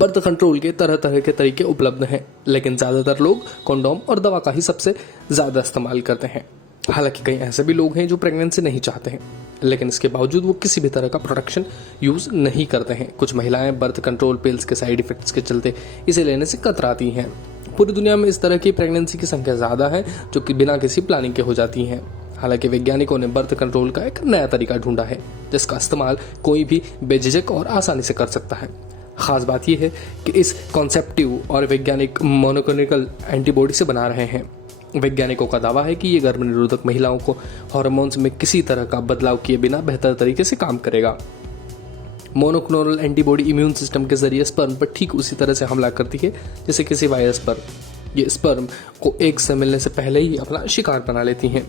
Birth control के तरह तरह के तरीके उपलब्ध हैं, लेकिन ज़्यादातर लोग कंडोम और दवा का ही सबसे ज़्यादा इस्तेमाल करते हैं। हालांकि कई ऐसे भी लोग हैं जो प्रेगनेंसी नहीं चाहते हैं, लेकिन इसके बावजूद वो किसी भी तरह का प्रोटेक्शन यूज़ नहीं करते हैं। कुछ महिलाएं बर्थ कंट्रोल पिल्स के साइड इफेक्ट्स के चलते इसे लेने से कतराती हैं। पूरी दुनिया में इस तरह की प्रेगनेंसी की संख्या ज़्यादा है जो कि बिना किसी प्लानिंग के हो जाती हैं। हालांकि वैज्ञानिकों ने बर्थ कंट्रोल का एक नया तरीका ढूंढा है जिसका इस्तेमाल कोई भी बेझिझक और आसानी से कर सकता है। खास बात यह है कि इस कॉन्सेप्टिव और वैज्ञानिक मोनोक्लोनिकल एंटीबॉडी से बना रहे हैं। वैज्ञानिकों का दावा है कि ये गर्भ निरोधक महिलाओं को हार्मोन्स में किसी तरह का बदलाव किए बिना बेहतर तरीके से काम करेगा। मोनोक्लोनल एंटीबॉडी इम्यून सिस्टम के जरिए स्पर्म पर ठीक उसी तरह से हमला करती है जैसे किसी वायरस पर। ये स्पर्म को एक से मिलने से पहले ही अपना शिकार बना लेती हैं।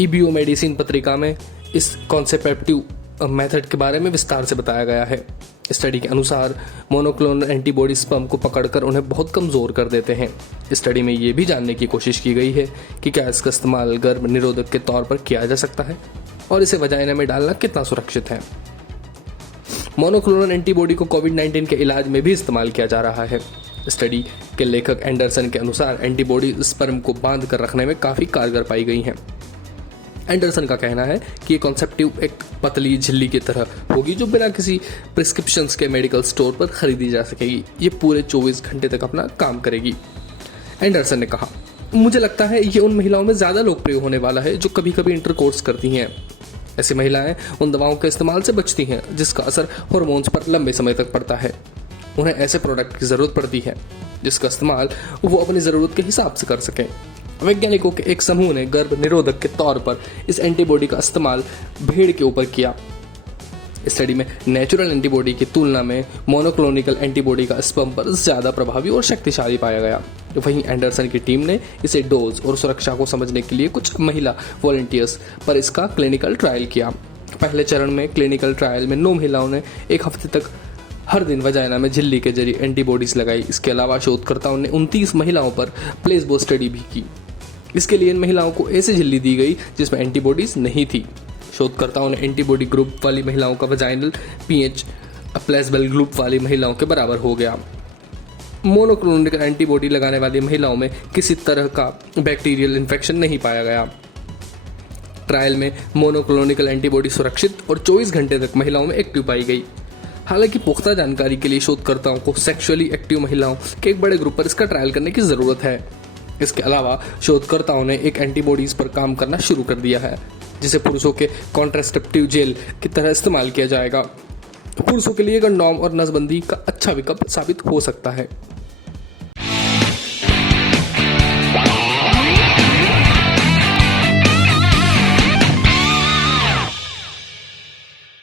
ईबीओ मेडिसिन पत्रिका में इस कॉन्सेप्टिव मेथड के बारे में विस्तार से बताया गया है। स्टडी के अनुसार मोनोक्लोनल एंटीबॉडी स्पर्म को पकड़कर उन्हें बहुत कमज़ोर कर देते हैं। स्टडी में ये भी जानने की कोशिश की गई है कि क्या इसका इस्तेमाल गर्भ निरोधक के तौर पर किया जा सकता है और इसे वजाइना में डालना कितना सुरक्षित है। मोनोक्लोनल एंटीबॉडी को कोविड-19 के इलाज में भी इस्तेमाल किया जा रहा है। स्टडी के लेखक एंडरसन के अनुसार एंटीबॉडी स्पर्म को बांध कर रखने में काफ़ी कारगर पाई गई हैं। एंडरसन का कहना है कि ये कॉन्सेप्टिव एक पतली झिल्ली की तरह होगी जो बिना किसी प्रिस्क्रिप्शंस के मेडिकल स्टोर पर खरीदी जा सकेगी। ये पूरे 24 घंटे तक अपना काम करेगी। एंडरसन ने कहा, मुझे लगता है ये उन महिलाओं में ज़्यादा लोकप्रिय होने वाला है जो कभी कभी इंटरकोर्स करती हैं। ऐसी महिलाएं उन दवाओं के इस्तेमाल से बचती हैं जिसका असर हार्मोन्स पर लंबे समय तक पड़ता है। उन्हें ऐसे प्रोडक्ट की ज़रूरत पड़ती है जिसका इस्तेमाल वो अपनी ज़रूरत के हिसाब से कर सकें। वैज्ञानिकों के एक समूह ने गर्भ निरोधक के तौर पर इस एंटीबॉडी का इस्तेमाल भीड़ के ऊपर किया। स्टडी में नेचुरल एंटीबॉडी की तुलना में मोनोक्लोनिकल एंटीबॉडी का स्पर्म पर ज़्यादा प्रभावी और शक्तिशाली पाया गया। वहीं एंडरसन की टीम ने इसे डोज और सुरक्षा को समझने के लिए कुछ महिला वॉलंटियर्स पर इसका क्लिनिकल ट्रायल किया। पहले चरण में क्लिनिकल ट्रायल में 9 महिलाओं ने 1 हफ्ते तक हर दिन वजाइना में झिल्ली के जरिए एंटीबॉडीज लगाई। इसके अलावा शोधकर्ताओं ने 29 महिलाओं पर प्लेसबो स्टडी भी की। इसके लिए इन महिलाओं को ऐसी झिल्ली दी गई जिसमें एंटीबॉडीज नहीं थी। शोधकर्ताओं ने एंटीबॉडी ग्रुप वाली महिलाओं का वजाइनल पीएच प्लेसबो ग्रुप वाली महिलाओं के बराबर हो गया। मोनोक्लोनल एंटीबॉडी लगाने वाली महिलाओं में किसी तरह का बैक्टीरियल इन्फेक्शन नहीं पाया गया। ट्रायल में मोनोक्लोनिकल एंटीबॉडी सुरक्षित और 24 घंटे तक महिलाओं में एक्टिव पाई गई। हालांकि पुख्ता जानकारी के लिए शोधकर्ताओं को सेक्सुअली एक्टिव महिलाओं के एक बड़े ग्रुप पर इसका ट्रायल करने की ज़रूरत है। इसके अलावा शोधकर्ताओं ने एक एंटीबॉडीज पर काम करना शुरू कर दिया है जिसे पुरुषों के कॉन्ट्रासेप्टिव जेल की तरह इस्तेमाल किया जाएगा। पुरुषों के लिए कंडोम और नसबंदी का अच्छा विकल्प साबित हो सकता है।